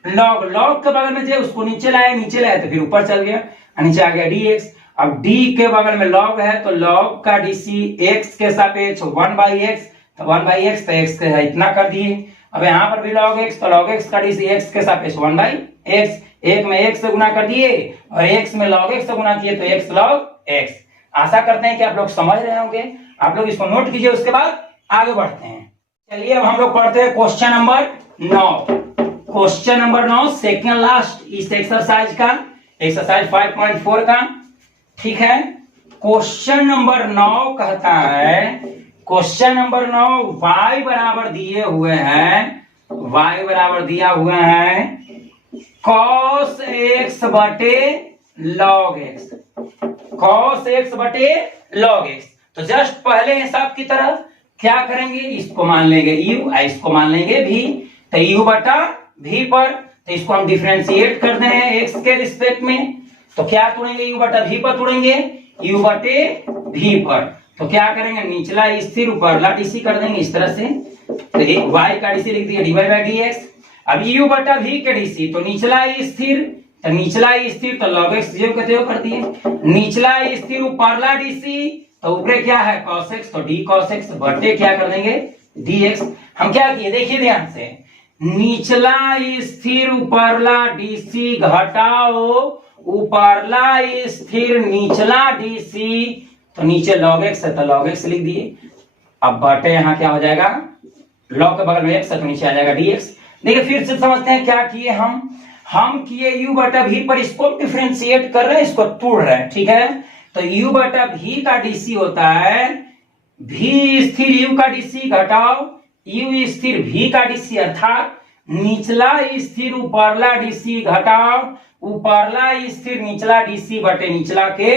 log के बगल में जो उसको नीचे लाए तो फिर ऊपर चल गया, नीचे आ गया dx। अब d के बगल में log है तो log का dc x के सापेक्ष 1 बाई x, तो 1 बाई x, तो x के इतना कर दिए। अब यहाँ पर भी log x, तो log x का dc x के सापेक्ष 1 बाई x। 1 में 1 से गुना कर दिए और x में log x से गुना किए तो x log x। आशा करते हैं कि आप लोग समझ रहे होंगे। आप लोग इसको नोट कीजिए, उसके बाद आगे बढ़ते हैं। चलिए अब हम लोग पढ़ते हैं question number 9। Question number 9 second last इस एक्सरसाइज का, एक्सरसाइज 5.4 का। ठीक है, क्वेश्चन नंबर 9 कहता है, क्वेश्चन नंबर 9 y बराबर दिए हुए हैं, y बराबर दिया हुआ है cos x बटे log x, cos x बटे log x। तो जस्ट पहले हिसाब की तरह क्या करेंगे, इसको मान लेंगे u, इसको मान लेंगे v, तो u बटा v पर, तो इसको हम डिफरेंशिएट कर रहे हैं x के रिस्पेक्ट में, तो क्या तोड़ेंगे, u बटा v पर तोड़ेंगे, u बटे v पर। तो क्या करेंगे, निचला स्थिर ऊपरला dc कर देंगे इस तरह से, तो y का dc लिख दिया dy बाई dx। अब u बटा v के dc, तो निचला स्थिर, तो निचला स्थिर तो log x जो कहते हो कर दिए, निचला स्थिर ऊपरला dc, तो ऊपर क्या है cos x, तो d cos x बटे क्या कर देंगे dx। हम क्या किए देखिए ध्यान से, निचला स्थिर ऊपरला dc घटाओ ऊपरला स्थिर निचला dc, तो नीचे log x है तो log x लिख दिए। अब बटे यहाँ क्या हो जाएगा, log के बगल में x है तो नीचे आ जाएगा dx। देखिए फिर से समझते हैं क्या किए हम किए u बटा v पर, इसको डिफरेंशिएट कर रहे हैं, इसको तोड़ रहे हैं। ठीक है, तो u बटा v का dc होता है v स्थिर u का dc घटाओ u स्थिर v का dc, अर्थात निचला स्थिर ऊपरला dc घटाओ ऊपरला स्थिर निचला dc बटे निचला के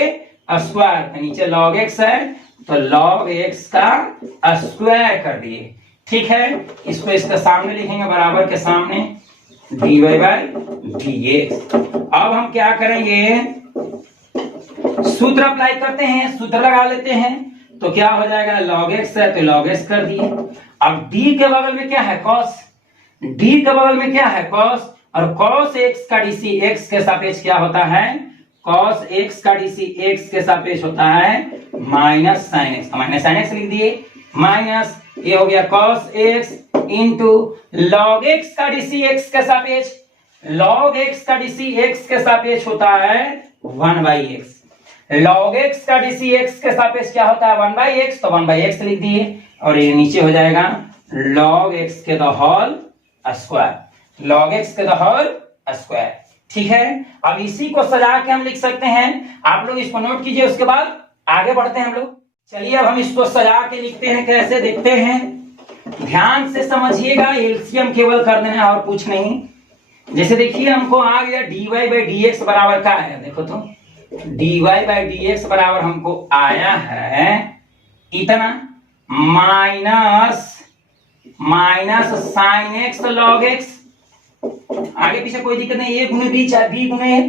स्क्वायर। नीचे log x है तो log x का स्क्वायर कर दिए। ठीक है, इसको इसके सामने लिखेंगे, बराबर के सामने dy बाई dx। अब हम क्या करेंगे, सूत्र अप्लाई करते हैं, सूत्र लगा लेते हैं, तो क्या हो जाएगा, log x है तो log x कर दिए। अब d के बगल में क्या है cos, d के बगल में क्या है cos, और cos x का dc x के सापेक्ष क्या होता है, cos x का dc x के सापेक्ष होता है minus sin x, minus sin x लिख दिए, माइनस ये हो गया cos x into log x का dc x के सापेक्ष, log x का डीसी x के सापेक्ष होता है 1/x। log x का डीसी x के सापेक्ष क्या होता है 1/x, तो 1/x लिख दिए और ये नीचे हो जाएगा log x के the whole square, log x के द होल स्क्वायर। ठीक है, अब इसी को सजा के हम लिख सकते हैं, आप लोग इसको नोट कीजिए, उसके बाद आगे बढ़ते हैं हम लोग। चलिए अब हम इसको सजा के लिखते हैं, कैसे देखते हैं, ध्यान से समझिएगा, एलसीएम केवल कर देना है और कुछ नहीं। जैसे देखिए हमको आ गया dy/dx बराबर क्या है, देखो तो dy/dx बराबर हमको आया है इतना minus sine x log x, आगे पीछे कोई दिक्कत नहीं, a गुने b चाहे b गुने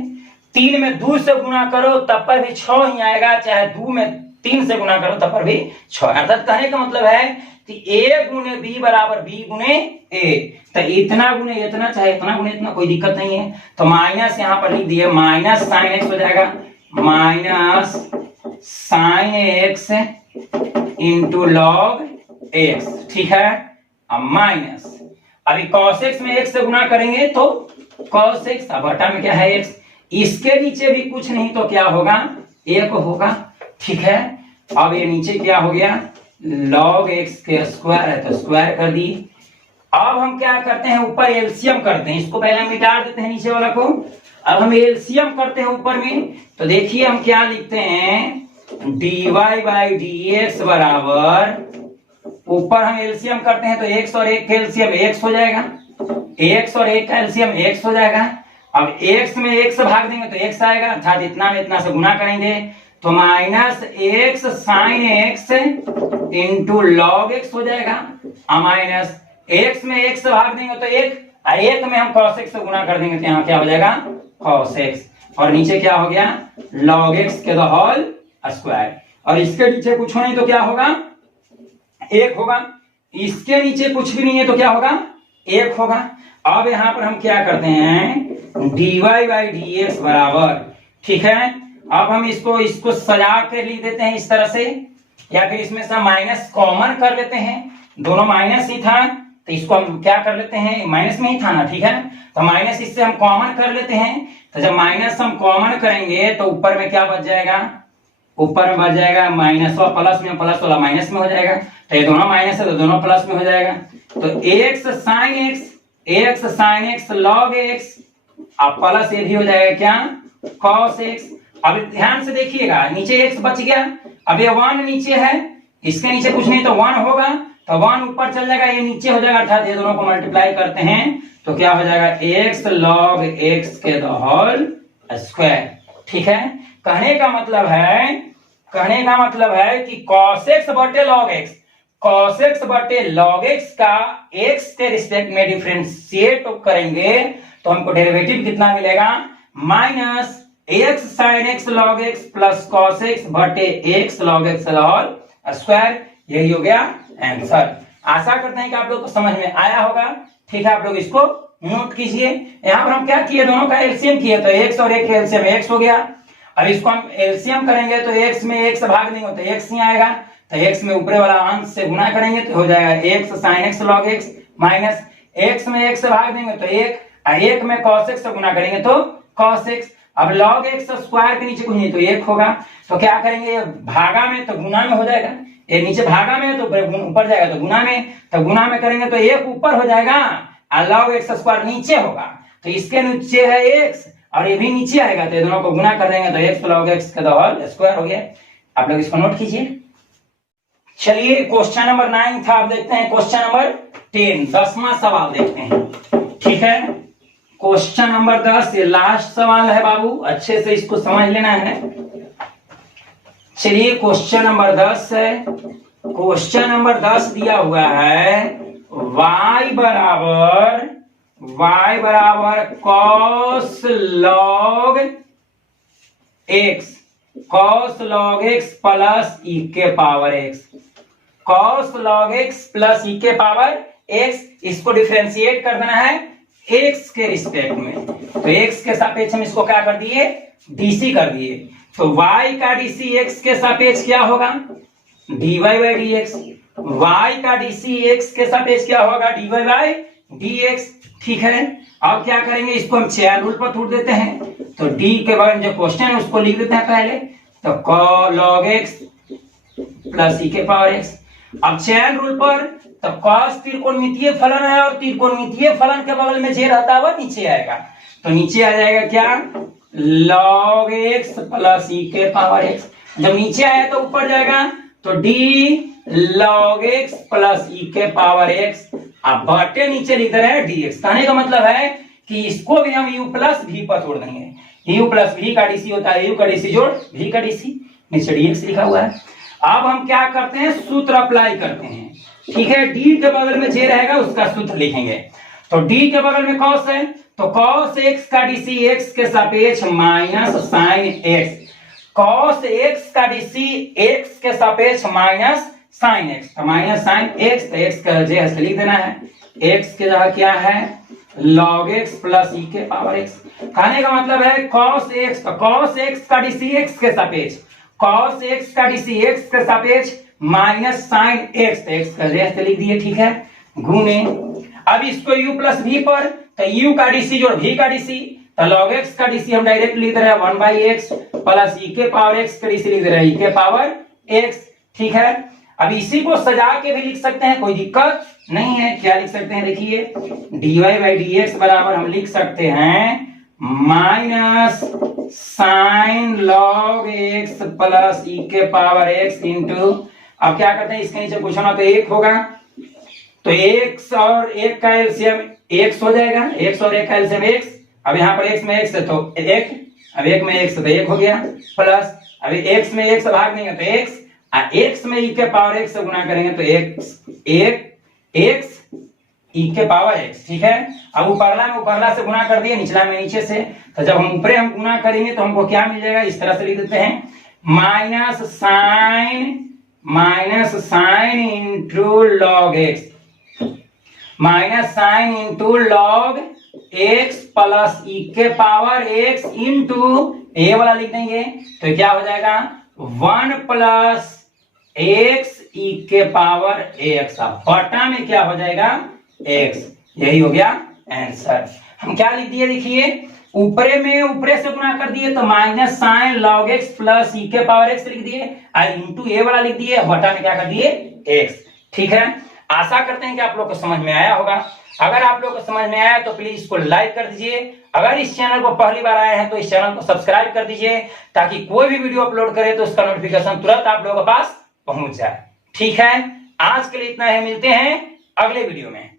3 में 2 से गुना करो तब पर भी 6 ही आएगा, चाहे 2 में 3 से गुना करो तब पर भी 6। अर्थात कहने का मतलब है कि a गुने b बराबर b गुने a, तो इतना गुने इतना चाहे इतना गुने इतना, कोई दिक्कत नहीं है। तो माइनस यहाँ पर लिख दिए, माइनस साइन x हो जाएगा minus sine x into log x। ठीक है, अब माइनस अभी cos x में x से गुना करेंगे तो cos x, अब बटा में क्या है x, इसके नीचे भी कुछ नहीं तो क्या होगा 1 होगा। ठीक है, अब ये नीचे क्या हो गया log x के स्क्वायर है तो स्क्वायर कर दी। अब हम क्या करते हैं, ऊपर एलसीएम करते हैं, इसको पहले हम मिटा देते हैं नीचे वाला को, अब हम एलसीएम करते हैं ऊपर में, तो देखिए हम क्या लिखते हैं dy/dx बराबर, ऊपर हम एलसीएम करते हैं तो x और 1 का एलसीएम x हो जाएगा, x और 1 का एलसीएम x हो जाएगा। अब x में 1 से भाग देंगे तो x आएगा, अर्थात इतना में इतना से गुना करेंगे तो minus x sine x into log x हो जाएगा, माइनस x में 1 से भाग देंगे तो 1, 1 में हम cos x से गुना कर देंगे तो यहाँ क्या हो जाएगा cos x, और नीचे क्या हो गया log x के द होल स्क्वायर, और इसके नीचे कुछ नहीं तो क्या होगा 1 होगा, इसके नीचे कुछ भी नहीं है तो क्या होगा 1 होगा। अब यहाँ पर हम क्या करते हैं dy/dx बराबर, ठीक है, अब हम इसको सजा कर लिख देते हैं इस तरह से, या फिर इसमें से माइनस कॉमन कर लेते हैं, दोनों माइनस ही था तो इसको हम क्या कर लेते हैं, माइनस में ही था ना, ठीक है, तो माइनस इससे हम कॉमन कर लेते हैं, तो जब माइनस हम कॉमन करेंगे तो ऊपर में क्या बच जाएगा, ऊपर में बच जाएगा माइनस और प्लस में, प्लस वाला माइनस में हो जाएगा, तो ये दोनों माइनस है तो दोनों प्लस में हो जाएगा, तो x sine x log x, अब प्लस ये भी हो जाएगा क्या cos x। अब ध्यान से देखिएगा नीचे x बच गया, अब ये 1 नीचे है, इसके नीचे कुछ नहीं तो 1 होगा, तो 1 ऊपर चल जाएगा, ये नीचे हो जाएगा, अर्थात ये दोनों को मल्टीप्लाई करते हैं तो क्या हो जाएगा x log x के द होल स्क्वायर। ठीक है, कहने का मतलब है कि cos x बटे log x, cos x बटे log x का x के रिस्पेक्ट में डिफरेंशिएट करेंगे तो हमको डेरिवेटिव कितना मिलेगा, minus x sin x log x plus cos x बटे x log x whole square. यही हो गया आंसर। आशा करते हैं कि आप लोग को समझ में आया होगा। ठीक है, आप लोग इसको नोट कीजिए। यहाँ पर हम क्या किए, दोनों का एलसीएम किए तो x और 1 का एलसीएम x हो गया। अब इसको हम एलसीएम करेंगे तो x में 1 से भाग देंगे तो x ही आएगा, तो x में ऊपरे वाला अंश से गुना करेंगे तो हो जाएगा x sin x log x, minus x में 1 से भाग देंगे तो 1, और 1 में cos x से गुना करेंगे तो cos x। अब log x स्क्वायर के नीचे कुछ नहीं तो 1 होगा, तो क्या करेंगे, भागा में तो गुना में हो जाएगा, ये नीचे भागा में तो ऊपर जाएगा तो गुना में, तो गुना में करेंगे तो 1 ऊपर हो जाएगा और log x स्क्वायर नीचे होगा, तो इसके नीचे है x और ये भी नीचे आएगा, तो ये दोनों को गुना कर देंगे तो x log x का होल स्क्वायर हो गया। आप लोग इसको नोट कीजिए। चलिए क्वेश्चन नंबर 9 था, अब देखते हैं क्वेश्चन नंबर 10, 10वां सवाल देखते हैं। ठीक है, क्वेश्चन नंबर 10 ये लास्ट सवाल है बाबू, अच्छे से इसको समझ लेना है। चलिए क्वेश्चन नंबर 10 है। क्वेश्चन नंबर 10 दिया हुआ है y बराबर cos log x plus e के power x, cos log x plus e के पावर x, इसको डिफरेंशिएट कर देना है x के रिस्पेक्ट में, तो x के सापेक्ष हम इसको क्या कर दिए, dc कर दिए, तो y का dc x के सापेक्ष क्या होगा, dy/dx, y का dc x के सापेक्ष क्या होगा, dy/dx। ठीक है, अब क्या करेंगे, इसको हम चेन रूल पर तोड़ देते हैं। तो डी के बगल में जो क्वेश्चन है उसको लिख देते हैं पहले। तो log x प्लस ई के पावर x। अब चेन रूल पर तो cos त्रिकोणमितीय फलन है और त्रिकोणमितीय फलन के बगल में जे रहता है वह नीचे आएगा। तो नीचे आ जाएगा क्या, log x प्लस ई के पावर x। जब नीचे आया तो ऊपर जाएगा, तो d log x plus E के पावर x। अब बटे नीचे लिख रहे हैं dx। कहने का मतलब है कि इसको भी हम u प्लस v पर तोड़ देंगे। u प्लस v का डीसी होता है u का डीसी जोड़ v का डीसी, नीचे dx लिखा हुआ है। अब हम क्या करते हैं, सूत्र अप्लाई करते हैं। ठीक है, d के बगल में जे रहेगा उसका सूत्र लिखेंगे। तो d के बगल में cos है, तो cos x का डीसी x के सापेक्ष minus sine x। cos x का डीसी x के सापेक्ष माइनस साइन x। तो माइनस साइन x, तो x का जे ऐसे लिख देना है। x के जगह क्या है, log x प्लस ई के पावर x। कहने का मतलब है cos x, तो cos x का डीसी x के सापेक्ष, cos x का डीसी x के सापेक्ष माइनस साइन x, तो x का जे ऐसे लिख दिए। ठीक है, गुणे अब इसको u प्लस v पर, तो u का डीसी जोड़ v का डीसी, तो log x का डीसी हम डायरेक्ट लिख रहे हैं 1/x प्लस ई के पावर x का डीसी लिख रहे हैं e के पावर x। ठीक है, अब इसी को सजा के भी लिख सकते हैं, कोई दिक्कत नहीं है। क्या लिख सकते हैं, देखिए dy/dx बराबर हम लिख सकते हैं minus sine log x plus E के पावर x इंटू, अब क्या करते हैं इसके नीचे कुछ होना तो एक होगा, तो x और एक का एलसीएम x हो जाएगा, x और एक का एलसीएम x। अब यहाँ पर x में x है तो एक, अब एक में x है तो एक हो गया, प्लस अभी x में x भाग नहीं है तो x, x में e के पावर x से गुना करेंगे तो x e के पावर x। ठीक है, अब ऊपरला में ऊपरला से गुना कर दिए, निचला में नीचे से, तो जब हम ऊपरे हम गुना करेंगे तो हमको क्या मिल जाएगा, इस तरह से लिख देते हैं minus sine into log x, minus sine into log x plus E के पावर x इंटू ए वाला लिख देंगे तो क्या हो जाएगा 1 प्लस x ई के पावर x। बटा में क्या हो जाएगा x। यही हो गया आंसर। हम क्या लिख दिए, देखिए ऊपरे से गुना कर दिए तो minus sine log x plus E के पावर x लिख दिए और इंटू ए वाला लिख दिए, बटा में क्या कर दिए x। ठीक है, आशा करते हैं कि आप लोग को समझ में आया होगा। अगर आप लोग को समझ में आया तो प्लीज इसको लाइक कर दीजिए। अगर इस चैनल को पहली बार आए हैं तो इस चैनल को सब्सक्राइब कर दीजिए, ताकि कोई भी वीडियो अपलोड करे तो उसका नोटिफिकेशन तुरंत आप लोगों के पास पहुंच जाए। ठीक है, आज के लिए इतना ही, मिलते हैं अगले वीडियो में।